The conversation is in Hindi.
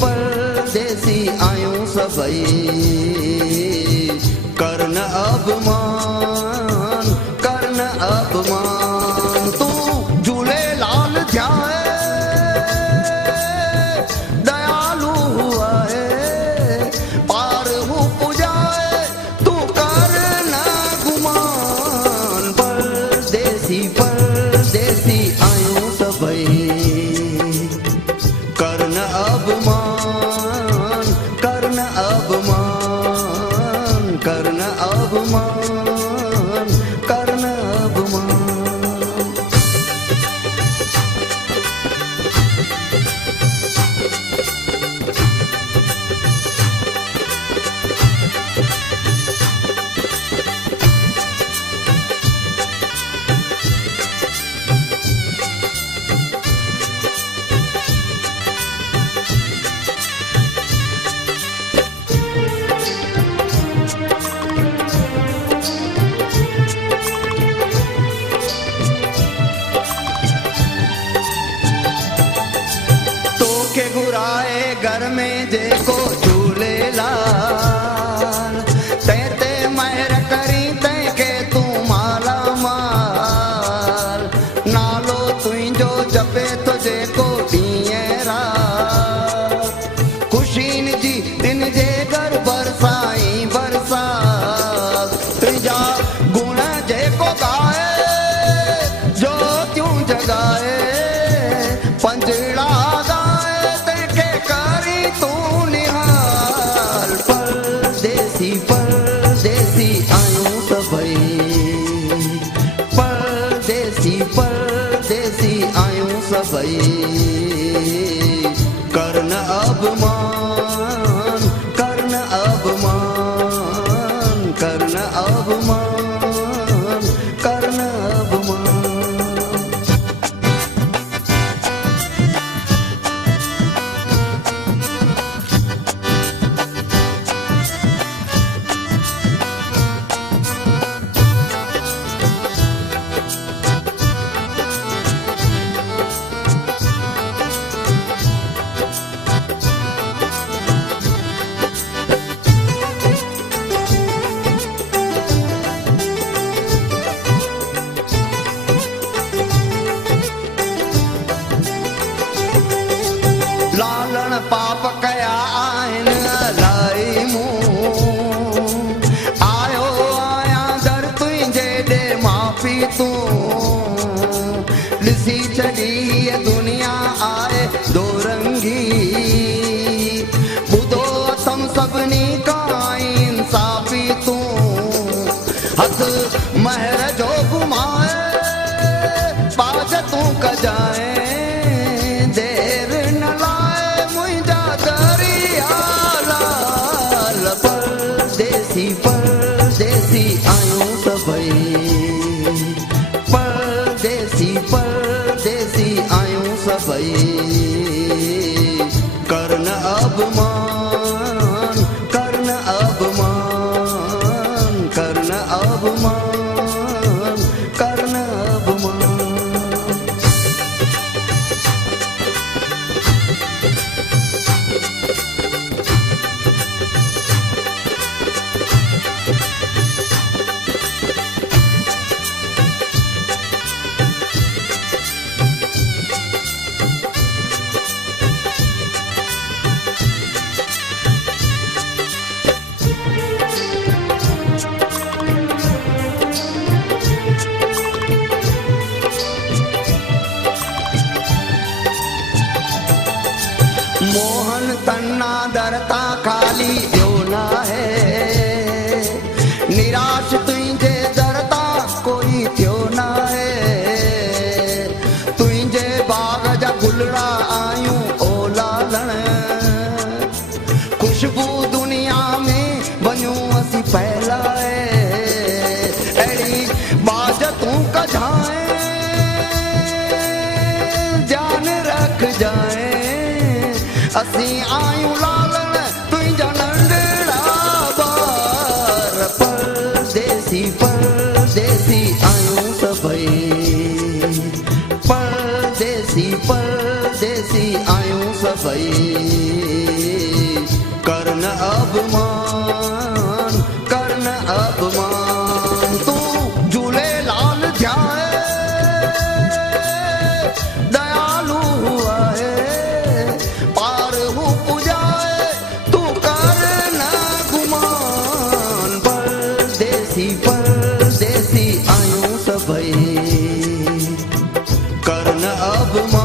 परदेसी आयूं सबई करन अपमान तू झूलेलाल ध्याए दयालु हुआ है पार हूँ पुजाए तू कर न गुमान परदेसी आयूं सबई करन अपमान करन अपमान करन अपमान करन अपमान के घुराए घर में जेको झूलेलाल ते महर करी तंहिंखे तूं माला माल नालो तुंहिंजो जपे तो जेको ॾींहुं रात ख़ुशीनि जी दिन जे घर बरसाई बरसात तुंहिंजा गुण जेको गाए ज्योतियूं जगाए पंजड़ा परदेसी आयूं सबई परदेसी आयूं सबई करन अपमान करन अपमान करन अपमान करन अपमान लालण पाप कया आहिनि अलाई मूं आयो आयां दर तुंहिंजे ॾे माफ़ी तूं ॾिसी छॾी हीअ दुनिया आहे दोरंगी ॿुधो अथमि सभिनी खां इंसाफ़ी तूं हथ महर जो घुमाए पाज तूं कजाए परदेसी आयूं सबई परदेसी आयूं सबई करन अपमान करन अपमान करन अपमान करन अपमान असी आयूं लालन तुंहिंजा नंढड़ा ॿार परदेसी परदेसी आयूं सभई परदेसी परदेसी आयूं सभई करन अपमान तू झूलेलाल ध्याए दयालु हुआ है पार हूँ पुजाए तू कर न गुमान परदेसी परदेसी आयूं सभई करन अपमान